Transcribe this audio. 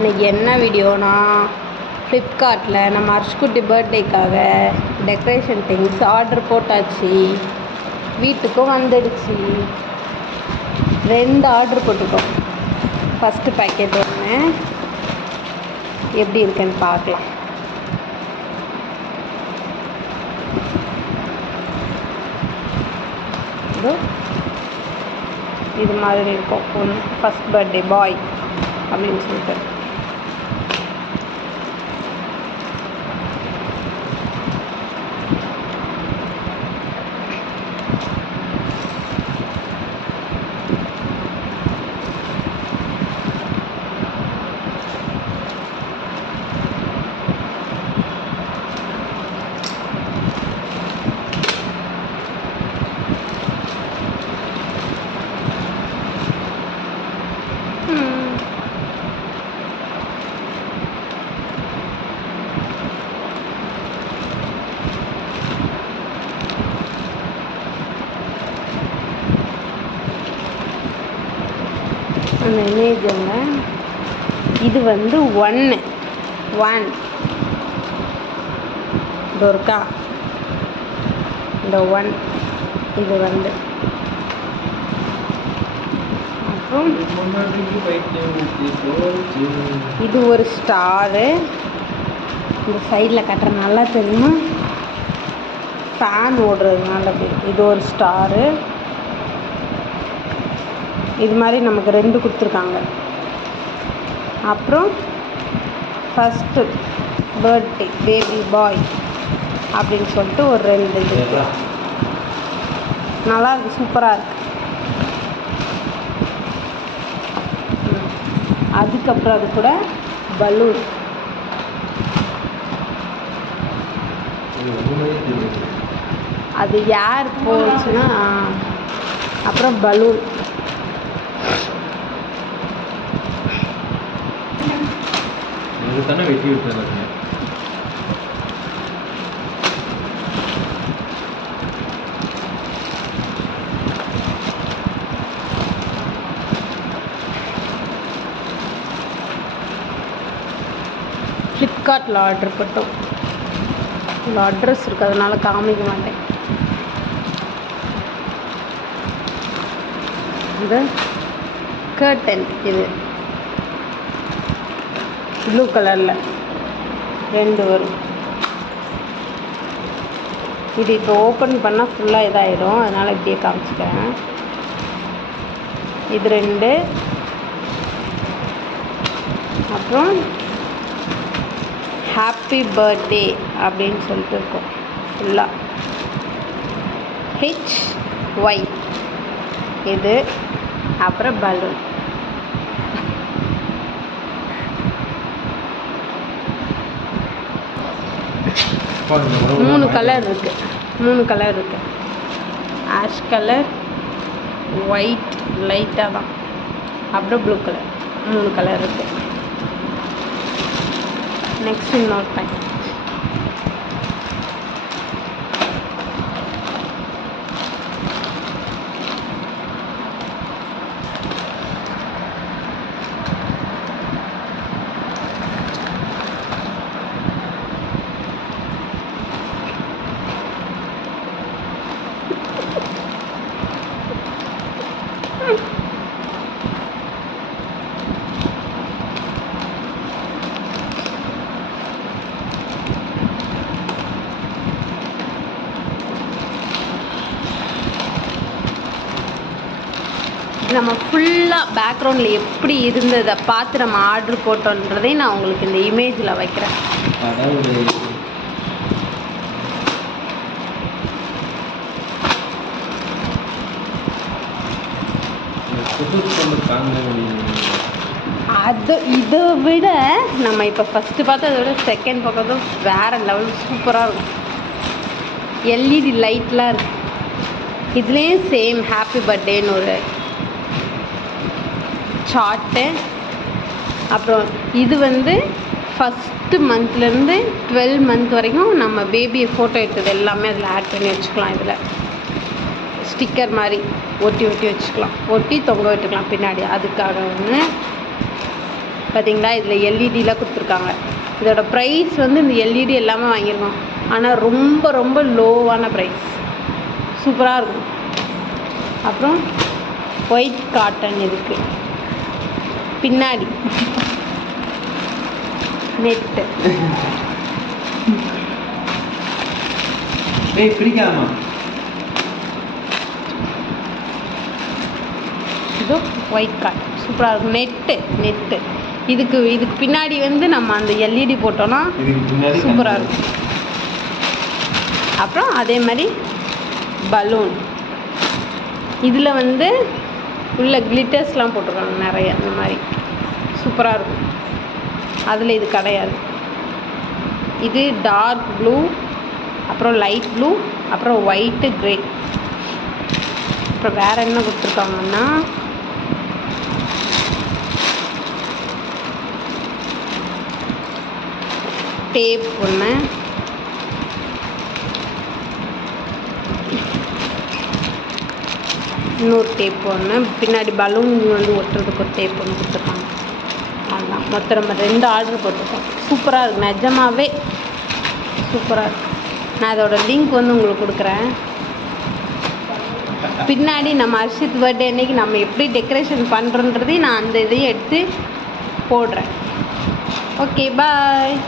இன்றைக்கி என்ன வீடியோனா, ஃப்ளிப்கார்ட்டில் நம்ம அர்ஷ்குட்டி பர்த்டேக்காக டெக்கரேஷன் திங்ஸ் ஆர்டர் போட்டாச்சு. வீட்டுக்கும் வந்துடுச்சு. 2 ஆர்டர் போட்டுட்டோம். ஃபஸ்ட்டு பேக்கெட் ஒன்று எப்படி இருக்குன்னு பார்க்கலாம். இது மாதிரி இருக்கும். ஒன்று ஃபஸ்ட் பர்த்டே பாய் அப்படின்னு சொல்லிட்டு. அந்த இமேஜில் இது வந்து 1 இது இருக்கா, இந்த 1 இது வந்து அப்புறம் இது ஒரு ஸ்டாரு. இந்த சைடில் கட்டுற நல்லா தெரியுமா, ஃபேன் ஓடுறதுனால இது ஒரு ஸ்டாரு. இது மாதிரி நமக்கு 2 கொடுத்துருக்காங்க. அப்புறம் ஃபஸ்ட்டு பர்த்டே பேபி பாய் அப்படின்னு சொல்லிட்டு ஒரு 2 இது நல்லா இருக்குது, சூப்பராக இருக்குது. அதுக்கப்புறம் அது கூட பலூன், அது யார் போச்சுன்னா அப்புறம் பலூன். வெட்டி விட்டுறாங்க. ஃப்ளிப்கார்ட்டில் ஆர்டர் போட்டோம். இதில் அட்ரஸ் இருக்குது, அதனால காமிக்க மாட்டேன். இந்த கர்டன் இது ப்ளூ கலரில் 2 வரும். இது இப்போ ஓப்பன் பண்ணால் ஃபுல்லாக இதாகிடும், அதனால் இப்படியே காமிச்சிக்கிறேன். இது 2. அப்புறம் ஹாப்பி பர்த்டே அப்படின்னு சொல்லிட்டு இருக்கும் ஃபுல்லாக HY இது. அப்புறம் பலூன். மூணு கலர் இருக்குது. ஆஷ் கலர், ஒயிட் லைட்டாக தான், அப்புறம் ப்ளூ கலர். 3 கலர் இருக்குது. நெக்ஸ்ட் இன்னொரு பேக்கெட். நம்ம ஃபுல்லாக பேக்ரவுண்டில் எப்படி இருந்ததை பார்த்து நம்ம ஆர்டர் போட்டோன்றதை நான் உங்களுக்கு இந்த இமேஜில் வைக்கிறேன். இதை விட நம்ம இப்போ ஃபஸ்ட்டு பார்த்தா அதை விட செகண்ட் பக்கத்தும் வேறு லெவல் சூப்பராக இருக்கும். LED லைட்லாம் இருக்குது. இதுலேயும் சேம் ஹாப்பி பர்த்டேன்னு ஒரு சார்ட்டு. அப்புறம் இது வந்து ஃபஸ்ட்டு மந்த்லேருந்து 12 மந்த் வரைக்கும் நம்ம பேபியை ஃபோட்டோ எடுத்தது எல்லாமே அதில் ஆட் பண்ணி வச்சுக்கலாம். இதில் ஸ்டிக்கர் மாதிரி ஒட்டி வச்சுக்கலாம், ஒட்டி தொங்க விட்டுக்கலாம் பின்னாடி. அதுக்காக ஒன்று பார்த்தீங்களா இதில் எல்இடிலாம் கொடுத்துருக்காங்க. இதோட ப்ரைஸ் வந்து இந்த எல்இடி எல்லாமே வாங்கியிருக்கோம், ஆனால் ரொம்ப ரொம்ப லோவான ப்ரைஸ், சூப்பராக இருக்கும். அப்புறம் ஒயிட் காட்டன் இருக்குது, பின்னாடி நெட்டு. பிடிக்காமா இது ஒயிட் காட்டன் சூப்பராக இருக்கும். நெட்டு இதுக்கு பின்னாடி வந்து நம்ம அந்த எல்இடி போட்டோன்னா சூப்பராக இருக்கும். அப்புறம் அதே மாதிரி பலூன், இதில் வந்து உள்ள கிளிட்டர்ஸ்லாம் போட்டிருக்காங்க நிறைய, அந்த மாதிரி சூப்பராக இருக்கும். அதில் இது கிடையாது. இது டார்க் ப்ளூ, அப்புறம் லைட் ப்ளூ, அப்புறம் ஒயிட்டு, க்ரே. அப்புறம் வேறு என்ன கொடுத்துருக்காங்கன்னா டேப் ஒன்று, இன்னொரு டேப் ஒன்று, பின்னாடி பலூன் வந்து ஒட்டுறதுக்கு ஒரு டேப் ஒன்று கொடுத்துருக்காங்க. அதுதான் மொத்தம் நம்ம 2 ஆர்டர் போட்டிருக்கோம். சூப்பராக இருக்குது, நிஜமாகவே சூப்பராக இருக்குது. நான் அதோட லிங்க் வந்து உங்களுக்கு கொடுக்குறேன். பின்னாடி நம்ம ஹர்ஷித் பர்த்டே அன்னைக்கு நம்ம எப்படி டெக்கரேஷன் பண்ணுறோன்றதையும் நான் அந்த இதையும் எடுத்து போடுறேன். ஓகே, பாய்.